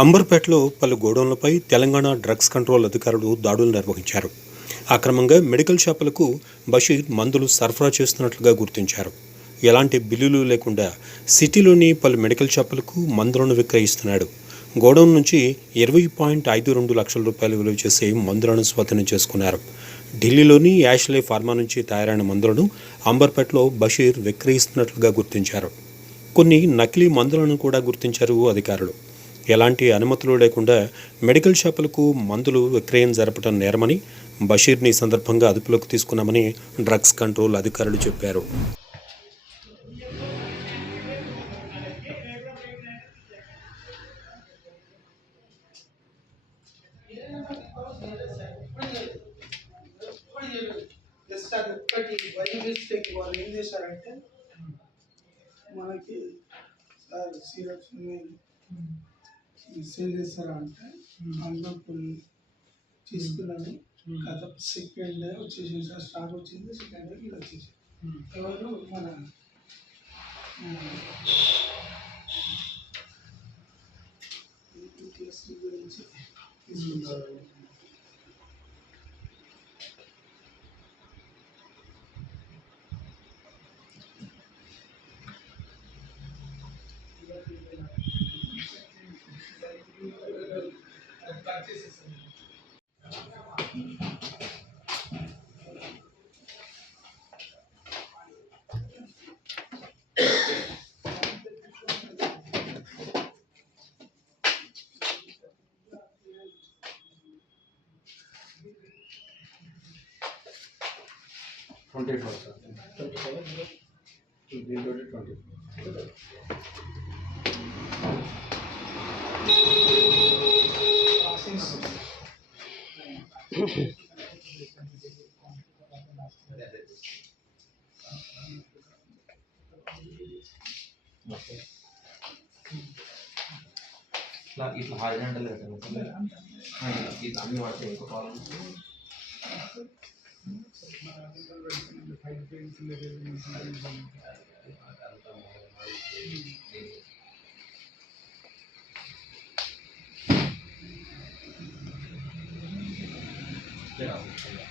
అంబర్పేటలో పలు గోడౌన్లపై Telangana drugs control అధికారులు దాడులు నిర్వహించారు. అక్రమంగా మెడికల్ షాపులకు బషీర్ మందులు సరఫరా చేస్తున్నట్లుగా గుర్తించారు. ఎలాంటి బిల్లులు లేకుండా సిటీలోని పలు మెడికల్ షాపులకు మందులను విక్రయిస్తున్నాడు. గోడౌన్ నుంచి ఇరవై పాయింట్ ఐదు రెండు లక్షల రూపాయలు విలువ చేసే మందులను స్వాధీనం చేసుకున్నారు. ఢిల్లీలోని యాష్లే ఫార్మా నుంచి తయారైన మందులను అంబర్పేటలో బషీర్ విక్రయిస్తున్నట్లుగా గుర్తించారు. కొన్ని నకిలీ మందులను కూడా గుర్తించారు అధికారులు. ఎలాంటి అనుమతులు లేకుండా మెడికల్ షాపులకు మందులు విక్రయం జరపడం నేరమని బషీర్ని సందర్భంగా అదుపులోకి తీసుకున్నామని డ్రగ్స్ కంట్రోల్ అధికారులు చెప్పారు. ఏం చేశారంటే మనకి సార్ సిరప్స్ చేస్తారా అంటే అందులో కొన్ని తీసుకున్నాను గత సెకండ్ డే వచ్చేసి సార్ స్టార్ వచ్చింది సెకండ్ డే ఇది వచ్చేసి ఎవరు మన టీఎస్టీ గురించి తీసుకుంటారు ట్వంటీ ఫోర్ సార్ దీంతో ట్వంటీ ఫోర్ ఇట్లా ఇట్లా హారిజాంటల్ కట్టాలి ఇట్లా అన్ని వాడితే ఎక్కువ ప్రాబ్లమ్ Yeah. Yeah.